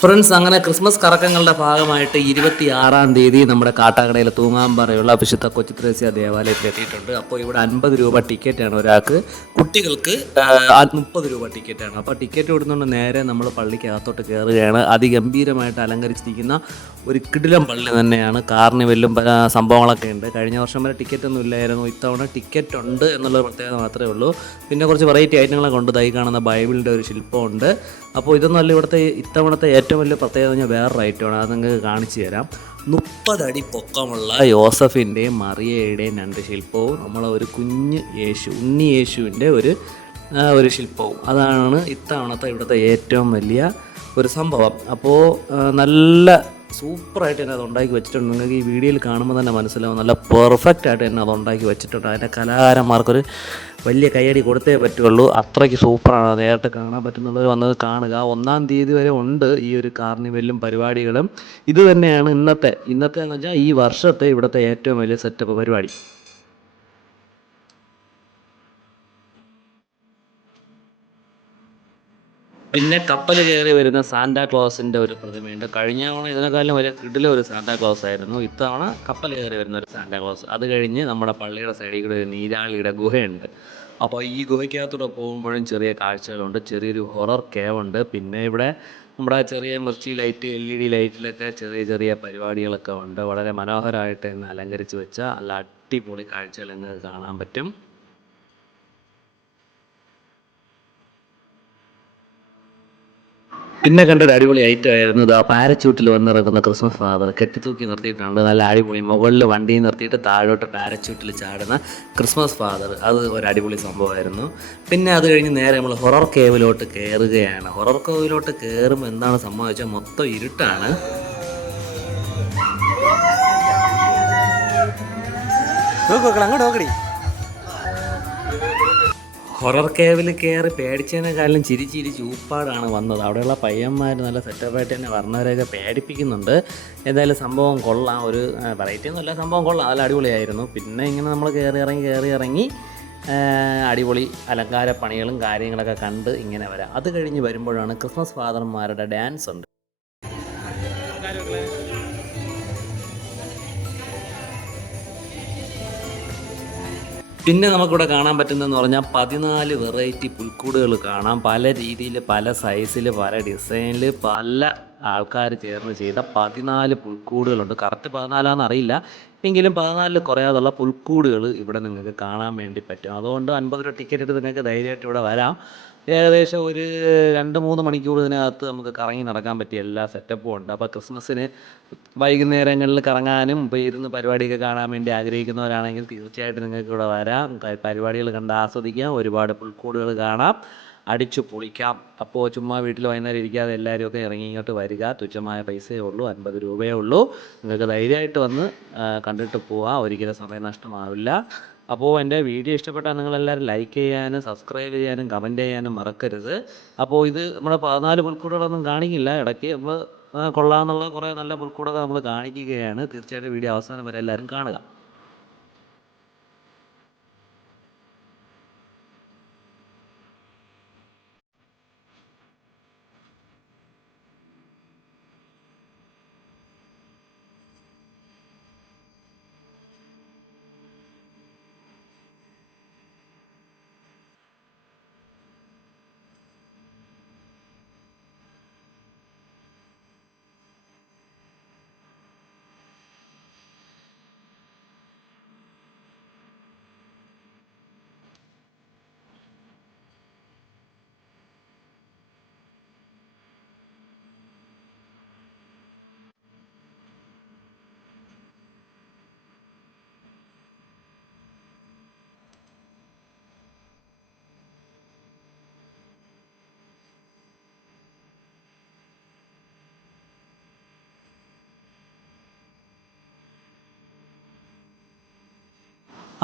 Friends അങ്ങനെ Christmas കറക്കങ്ങളുടെ ഭാഗമായിട്ട് ഇരുപത്തി ആറാം തീയതി നമ്മുടെ കാട്ടാക്കടയിലെ തൂങ്ങാമ്പാറയുള്ള വിശുദ്ധ കൊച്ചുത്രേസ്യ ദേവാലയത്തിൽ എത്തിയിട്ടുണ്ട്. അപ്പോൾ ഇവിടെ അൻപത് രൂപ ടിക്കറ്റാണ് ഒരാൾക്ക്. കുട്ടികൾക്ക് മുപ്പത് രൂപ ടിക്കറ്റാണ് അപ്പോൾ ടിക്കറ്റ് കൊടുത്തുകൊണ്ട് നേരെ നമ്മൾ പള്ളിക്കകത്തോട്ട് കയറുകയാണ്. അതിഗംഭീരമായിട്ട് അലങ്കരിച്ചിരിക്കുന്ന ഒരു കിടിലം പള്ളി തന്നെയാണ്. കാർണിവലും പല സംഭവങ്ങളൊക്കെ ഉണ്ട്. കഴിഞ്ഞ വർഷം വരെ ടിക്കറ്റ് ഒന്നും ഇല്ലായിരുന്നു. ഇത്തവണ ടിക്കറ്റ് ഉണ്ട് എന്നുള്ള പ്രത്യേകത മാത്രമേ ഉള്ളൂ. പിന്നെ കുറച്ച് വെറൈറ്റി ഐറ്റങ്ങളൊക്കെ ഉണ്ട്. തൈ കാണുന്ന ബൈബിളിന്റെ ഒരു ശില്പമുണ്ട്. അപ്പോൾ ഇതൊന്നല്ല ഇവിടുത്തെ ഇത്തവണത്തെ ഏറ്റവും വലിയ പ്രത്യേകത കഴിഞ്ഞാൽ വേറൊരു ഐറ്റമാണ് അത് നിങ്ങൾക്ക് കാണിച്ചു തരാം. മുപ്പതടി പൊക്കമുള്ള യോസഫിന്റെയും മറിയയുടെയും രണ്ട് ശില്പവും നമ്മളെ ഒരു കുഞ്ഞ് യേശു ഉണ്ണി യേശുവിന്റെ ഒരു ഒരു ശില്പവും. അതാണ് ഇത്തവണത്തെ ഇവിടുത്തെ ഏറ്റവും വലിയ ഒരു സംഭവം. അപ്പോൾ നല്ല സൂപ്പറായിട്ട് തന്നെ അത് ഉണ്ടാക്കി വെച്ചിട്ടുണ്ട്. നിങ്ങൾക്ക് ഈ വീഡിയോയിൽ കാണുമ്പോൾ തന്നെ മനസ്സിലാവും. നല്ല പെർഫെക്റ്റ് ആയിട്ട് തന്നെ അത് ഉണ്ടാക്കി വെച്ചിട്ടുണ്ട്. അതിന്റെ കലാകാരന്മാർക്കൊരു വലിയ കൈയടി കൊടുത്തേ പറ്റുള്ളൂ. അത്രയ്ക്ക് സൂപ്പറാണ്. നേരിട്ട് കാണാൻ പറ്റുന്നുള്ളത് വന്നത് കാണുക. ഒന്നാം തീയതി വരെ ഉണ്ട് ഈ ഒരു കാർണിവലും പരിപാടികളും. ഇത് തന്നെയാണ് ഇന്നത്തെ. ഇന്നത്തെ എന്ന് വെച്ചാൽ ഈ വർഷത്തെ ഇവിടുത്തെ ഏറ്റവും വലിയ സെറ്റപ്പ് പരിപാടി. പിന്നെ കപ്പൽ കയറി വരുന്ന സാന്റാ ക്ലോസിന്റെ ഒരു പ്രതിമയുണ്ട്. കഴിഞ്ഞ തവണ ഇതിനെക്കാളും വലിയ കിടിലെ ഒരു സാന്റാ ക്ലോസ് ആയിരുന്നു. ഇത്തവണ കപ്പൽ കയറി വരുന്ന ഒരു സാന്റാ ക്ലോസ്. അത് കഴിഞ്ഞ് നമ്മുടെ പള്ളിയുടെ സൈഡിൽ കൂടെ ഒരു നീരാളിയുടെ ഗുഹയുണ്ട്. അപ്പോൾ ഈ ഗുഹയ്ക്കകത്തൂടെ പോകുമ്പോഴും ചെറിയ കാഴ്ചകളുണ്ട്. ചെറിയൊരു ഹൊറർ കേവ് ഉണ്ട് പിന്നെ ഇവിടെ നമ്മുടെ ചെറിയ mirchi light L E D ലൈറ്റിലൊക്കെ ചെറിയ ചെറിയ പരിപാടികളൊക്കെ ഉണ്ട്. വളരെ മനോഹരമായിട്ട് തന്നെ അലങ്കരിച്ച് വെച്ച നല്ല അടിപൊളി കാഴ്ചകൾ കാണാൻ പറ്റും. പിന്നെ കണ്ടൊരു അടിപൊളി ഐറ്റം ആയിരുന്നു ആ പാരച്യൂട്ടിൽ വന്നിറങ്ങുന്ന ക്രിസ്മസ് ഫാദർ കെട്ടിത്തൂക്കി നിർത്തിയിട്ടുണ്ട്. നല്ല അടിപൊളി മുകളിൽ വണ്ടി നിർത്തിയിട്ട് താഴോട്ട് പാരച്യൂട്ടിൽ ചാടുന്ന ക്രിസ്മസ് ഫാദർ അത് ഒരു അടിപൊളി സംഭവമായിരുന്നു. പിന്നെ അത് കഴിഞ്ഞ് നേരെ നമ്മൾ ഹൊറർ കേവിലോട്ട് കയറുകയാണ് ഹൊറർ കേവിലോട്ട് കയറുമ്പോൾ എന്താണ് സംഭവിച്ചാൽ മൊത്തം ഇരുട്ടാണ്. അങ്ങോട്ട് നോക്കടി ഹൊറർ കേവിൽ കയറി പേടിച്ചതിനെക്കാളും ചിരി ചിരി ചൂപ്പാടാണ് വന്നത്. അവിടെയുള്ള പയ്യന്മാർ നല്ല സെറ്റപ്പായിട്ട് തന്നെ വർണവരെയൊക്കെ പേടിപ്പിക്കുന്നുണ്ട്. എന്തായാലും സംഭവം കൊള്ളാം. ഒരു വെറൈറ്റി ഒന്നുമല്ല സംഭവം കൊള്ളാം. നല്ല അടിപൊളിയായിരുന്നു. പിന്നെ ഇങ്ങനെ നമ്മൾ കയറി ഇറങ്ങി കയറി ഇറങ്ങി അടിപൊളി അലങ്കാര പണികളും കാര്യങ്ങളൊക്കെ കണ്ട് ഇങ്ങനെ വരാം. അത് കഴിഞ്ഞ് വരുമ്പോഴാണ് ക്രിസ്മസ് ഫാദർമാരുടെ ഡാൻസ് ഉണ്ട്. പിന്നെ നമുക്കിവിടെ കാണാൻ പറ്റുന്നതെന്ന് പറഞ്ഞാൽ പതിനാല് വെറൈറ്റി പുൽക്കൂടുകൾ കാണാം. പല രീതിയിൽ പല സൈസിൽ പല ഡിസൈനിൽ പല ആൾക്കാർ ചേർന്ന് ചെയ്ത പതിനാല് പുൽക്കൂടുകളുണ്ട്. കറക്റ്റ് പതിനാലാന്ന് അറിയില്ല. എങ്കിലും പതിനാലിൽ കുറയാതുള്ള പുൽക്കൂടുകൾ ഇവിടെ നിങ്ങൾക്ക് കാണാൻ വേണ്ടി പറ്റും. അതുകൊണ്ട് അൻപത് രൂപ ടിക്കറ്റ് എടുത്ത് നിങ്ങൾക്ക് ധൈര്യമായിട്ട് ഇവിടെ വരാം. ഏകദേശം ഒരു രണ്ട് മൂന്ന് മണിക്കൂർ ഇതിനകത്ത് നമുക്ക് കറങ്ങി നടക്കാൻ പറ്റിയ എല്ലാ സെറ്റപ്പും ഉണ്ട്. അപ്പോൾ ക്രിസ്മസിന് വൈകുന്നേരങ്ങളിൽ കറങ്ങാനും ഇപ്പോൾ ഇരുന്ന് പരിപാടിയൊക്കെ കാണാൻ വേണ്ടി ആഗ്രഹിക്കുന്നവരാണെങ്കിൽ തീർച്ചയായിട്ടും നിങ്ങൾക്ക് ഇവിടെ വരാം. പരിപാടികൾ കണ്ട് ആസ്വദിക്കാം. ഒരുപാട് പുൽക്കൂടുകൾ കാണാം. അടിച്ചു പൊളിക്കാം. അപ്പോൾ ചുമ്മാ വീട്ടിൽ വൈകുന്നേരം ഇരിക്കാതെ എല്ലാവരും ഒക്കെ ഇറങ്ങി ഇങ്ങോട്ട് വരിക. തുച്ഛമായ പൈസയേ ഉള്ളൂ അൻപത് രൂപയേ ഉള്ളൂ. നിങ്ങൾക്ക് ധൈര്യമായിട്ട് വന്ന് കണ്ടിട്ട് പോവാം. ഒരിക്കലും സമയം നഷ്ടമാവില്ല. അപ്പോൾ എന്റെ വീഡിയോ ഇഷ്ടപ്പെട്ടാൽ നിങ്ങളെല്ലാവരും ലൈക്ക് ചെയ്യാനും സബ്സ്ക്രൈബ് ചെയ്യാനും കമന്റ് ചെയ്യാനും മറക്കരുത്. അപ്പോൾ ഇത് നമ്മുടെ പതിനാല് പുൽക്കൂടുകളൊന്നും കാണിക്കില്ല. ഇടയ്ക്ക് അപ്പോൾ കൊള്ളാമെന്നുള്ള കുറേ നല്ല പുൽക്കൂടുകൾ നമ്മൾ കാണിക്കുകയാണ്. തീർച്ചയായിട്ടും വീഡിയോ അവസാനം വരെ എല്ലാവരും കാണുക.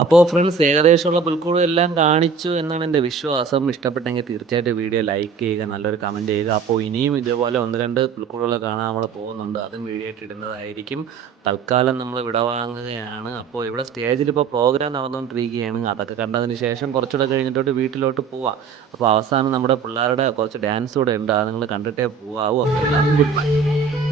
അപ്പോൾ ഫ്രണ്ട്സ് ഏകദേശമുള്ള പുൽക്കൂട് എല്ലാം കാണിച്ചു എന്നാണ് എന്റെ വിശ്വാസം. ഇഷ്ടപ്പെട്ടെങ്കിൽ തീർച്ചയായിട്ടും വീഡിയോ ലൈക്ക് ചെയ്യുക നല്ലൊരു കമന്റ് ചെയ്യുക. അപ്പോൾ ഇനിയും ഇതേപോലെ ഒന്ന് രണ്ട് പുൽക്കൂടുകൾ കാണാൻ നമ്മൾ പോകുന്നുണ്ട്. അതും വീഡിയോ ആയിട്ട് ഇടുന്നതായിരിക്കും. തൽക്കാലം നമ്മൾ വിടവാങ്ങുകയാണ് അപ്പോൾ ഇവിടെ സ്റ്റേജിൽ ഇപ്പോൾ പ്രോഗ്രാം നടന്നുകൊണ്ടിരിക്കുകയാണ് അതൊക്കെ കണ്ടതിന് ശേഷം കുറച്ചുകൂടെ കഴിഞ്ഞിട്ടോട്ട് വീട്ടിലോട്ട് പോവാം. അപ്പോൾ അവസാനം നമ്മുടെ പിള്ളേരുടെ കുറച്ച് ഡാൻസ് കൂടെ ഉണ്ട്. അത് നിങ്ങൾ കണ്ടിട്ടേ പോവാവൂ. അപ്പോൾ ഗുഡ് ബൈ